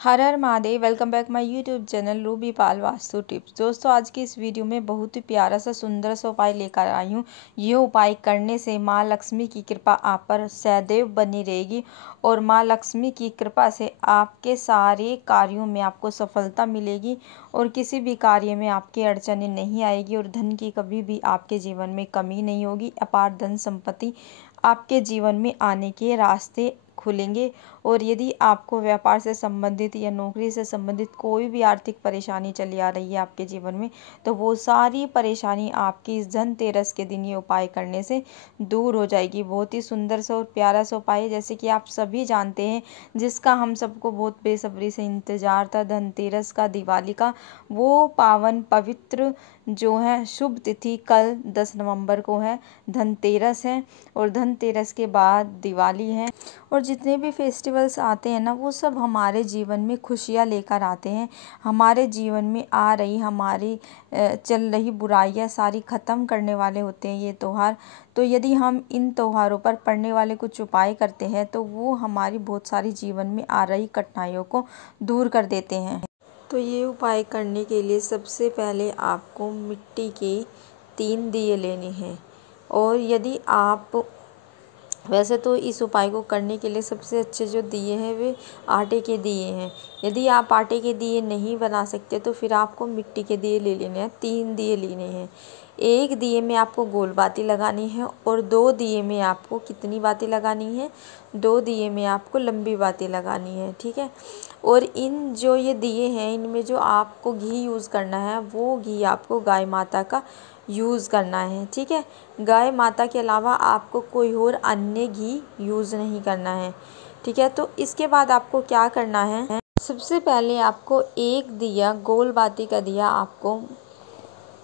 Her her Mahadev. Welcome back my YouTube channel Ruby Pal vastu tips. दोस्तों, आज की इस वीडियो में बहुत ही प्यारा सा सुंदर सा उपाय लेकर आई हूँ। ये उपाय करने से माँ लक्ष्मी की कृपा आप पर सदैव बनी रहेगी और माँ लक्ष्मी की कृपा से आपके सारे कार्यों में आपको सफलता मिलेगी और किसी भी कार्य में आपकी अड़चनें नहीं आएगी और धन की कभी भी आपके जीवन में कमी नहीं होगी। अपार धन संपत्ति आपके जीवन में आने के रास्ते खुलेंगे। और यदि आपको व्यापार से संबंधित या नौकरी से संबंधित कोई भी आर्थिक परेशानी चली आ रही है आपके जीवन में, तो वो सारी परेशानी आपकी इस धनतेरस के दिन ये उपाय करने से दूर हो जाएगी। बहुत ही सुंदर सा और प्यारा सा उपाय है, जैसे कि आप सभी जानते हैं, जिसका हम सबको बहुत बेसब्री से इंतजार था, धनतेरस का, दिवाली का। वो पावन पवित्र जो है शुभ तिथि कल 10 नवंबर को है, धनतेरस है। और धनतेरस के बाद दिवाली है और जितने भी फेस्टिवल्स आते हैं ना, वो सब हमारे जीवन में खुशियाँ लेकर आते हैं। हमारे जीवन में आ रही हमारी चल रही बुराइयाँ सारी ख़त्म करने वाले होते हैं ये त्यौहार। तो यदि हम इन त्योहारों पर पड़ने वाले कुछ उपाय करते हैं तो वो हमारी बहुत सारी जीवन में आ रही कठिनाइयों को दूर कर देते हैं। तो ये उपाय करने के लिए सबसे पहले आपको मिट्टी के 3 दिए लेने हैं। और यदि आप वैसे तो इस उपाय को करने के लिए सबसे अच्छे जो दिए हैं वे आटे के दिए हैं। यदि आप आटे के दिए नहीं बना सकते तो फिर आपको मिट्टी के दिए ले लेने हैं। 3 दिए लेने हैं। एक दिए में आपको गोल बाती लगानी है और 2 दिए में आपको कितनी बाती लगानी है, 2 दिए में आपको लंबी बाती लगानी है। ठीक है। और इन जो ये दिए हैं, इनमें जो आपको घी यूज़ करना है वो घी आपको गाय माता का यूज़ करना है। ठीक है। गाय माता के अलावा आपको कोई और अन्य घी यूज़ नहीं करना है। ठीक है। तो इसके बाद आपको क्या करना है, सबसे पहले आपको एक दिया गोल बाती का दिया आपको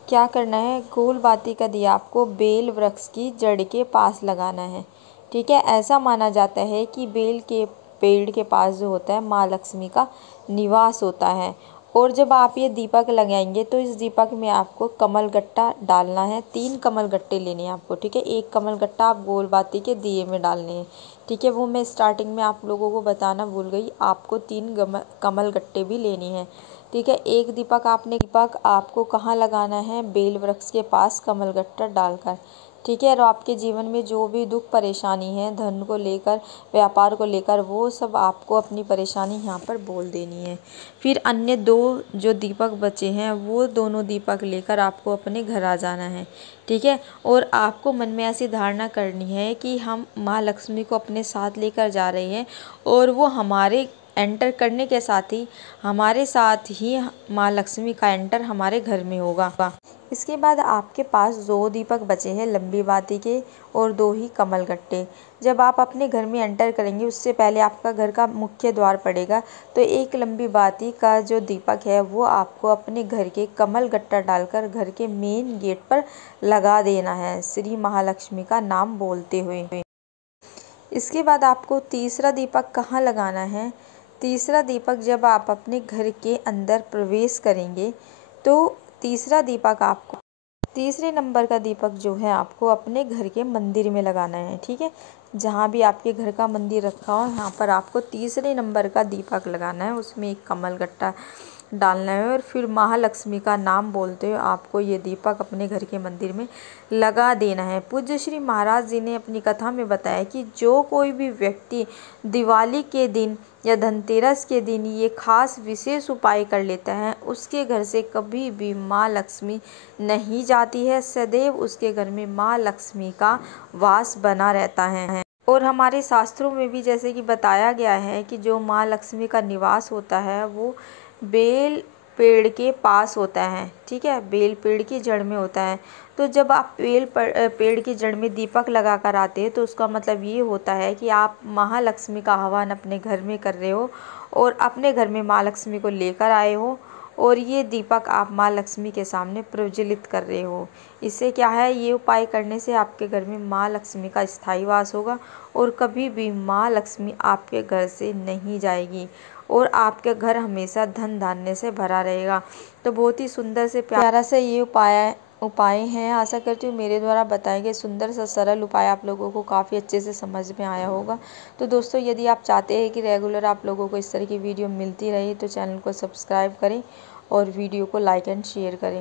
क्या करना है, गोल बाती का दिया आपको बेल वृक्ष की जड़ के पास लगाना है। ठीक है। ऐसा माना जाता है कि बेल के पेड़ के पास जो होता है माँ लक्ष्मी का निवास होता है। और जब आप ये दीपक लगाएंगे तो इस दीपक में आपको कमल गट्टा डालना है। 3 कमल गट्टे लेने हैं आपको। ठीक है। एक कमल गट्टा आप गोल बाती के दिए में डालने हैं। ठीक है। वो मैं स्टार्टिंग में आप लोगों को बताना भूल गई, आपको 3 कमल गट्टे भी लेने हैं। ठीक है। एक दीपक आपको कहाँ लगाना है, बेल वृक्ष के पास कमल गट्टा डालकर। ठीक है। और आपके जीवन में जो भी दुख परेशानी है, धन को लेकर, व्यापार को लेकर, वो सब आपको अपनी परेशानी यहाँ पर बोल देनी है। फिर अन्य 2 जो दीपक बचे हैं वो दोनों दीपक लेकर आपको अपने घर आ जाना है। ठीक है। और आपको मन में ऐसी धारणा करनी है कि हम माँ लक्ष्मी को अपने साथ लेकर जा रहे हैं और वो हमारे एंटर करने के साथ ही हमारे साथ ही माँ लक्ष्मी का एंटर हमारे घर में होगा। इसके बाद आपके पास 2 दीपक बचे हैं लंबी बाती के और 2 ही कमल गट्टे। जब आप अपने घर में एंटर करेंगे उससे पहले आपका घर का मुख्य द्वार पड़ेगा, तो एक लंबी बाती का जो दीपक है वो आपको अपने घर के कमल गट्टा डालकर घर के मेन गेट पर लगा देना है, श्री महालक्ष्मी का नाम बोलते हुए। इसके बाद आपको तीसरा दीपक कहाँ लगाना है, तीसरा दीपक जब आप अपने घर के अंदर प्रवेश करेंगे तो तीसरे नंबर का दीपक जो है आपको अपने घर के मंदिर में लगाना है। ठीक है। जहाँ भी आपके घर का मंदिर रखा हो यहाँ पर आपको तीसरे नंबर का दीपक लगाना है, उसमें एक कमल गट्टा डालना है और फिर महालक्ष्मी का नाम बोलते हुए आपको ये दीपक अपने घर के मंदिर में लगा देना है। पूज्य श्री महाराज जी ने अपनी कथा में बताया कि जो कोई भी व्यक्ति दिवाली के दिन या धनतेरस के दिन ये खास विशेष उपाय कर लेता है, उसके घर से कभी भी माँ लक्ष्मी नहीं जाती है, सदैव उसके घर में माँ लक्ष्मी का वास बना रहता है। और हमारे शास्त्रों में भी जैसे कि बताया गया है कि जो माँ लक्ष्मी का निवास होता है वो बेल पेड़ के पास होता है। ठीक है। बेल पेड़ की जड़ में होता है। तो जब आप पेड़ की जड़ में दीपक लगा कर आते हैं तो उसका मतलब ये होता है कि आप महालक्ष्मी का आह्वान अपने घर में कर रहे हो और अपने घर में माँ लक्ष्मी को लेकर आए हो और ये दीपक आप माँ लक्ष्मी के सामने प्रज्वलित कर रहे हो। इससे क्या है, ये उपाय करने से आपके घर में माँ लक्ष्मी का स्थायी वास होगा और कभी भी माँ लक्ष्मी आपके घर से नहीं जाएगी और आपके घर हमेशा धन धान्य से भरा रहेगा। तो बहुत ही सुंदर से प्यारा से ये उपाय उपाय हैं। आशा करती हूँ मेरे द्वारा बताए गए सुंदर सा सरल उपाय आप लोगों को काफ़ी अच्छे से समझ में आया होगा। तो दोस्तों, यदि आप चाहते हैं कि रेगुलर आप लोगों को इस तरह की वीडियो मिलती रहे तो चैनल को सब्सक्राइब करें और वीडियो को लाइक एंड शेयर करें।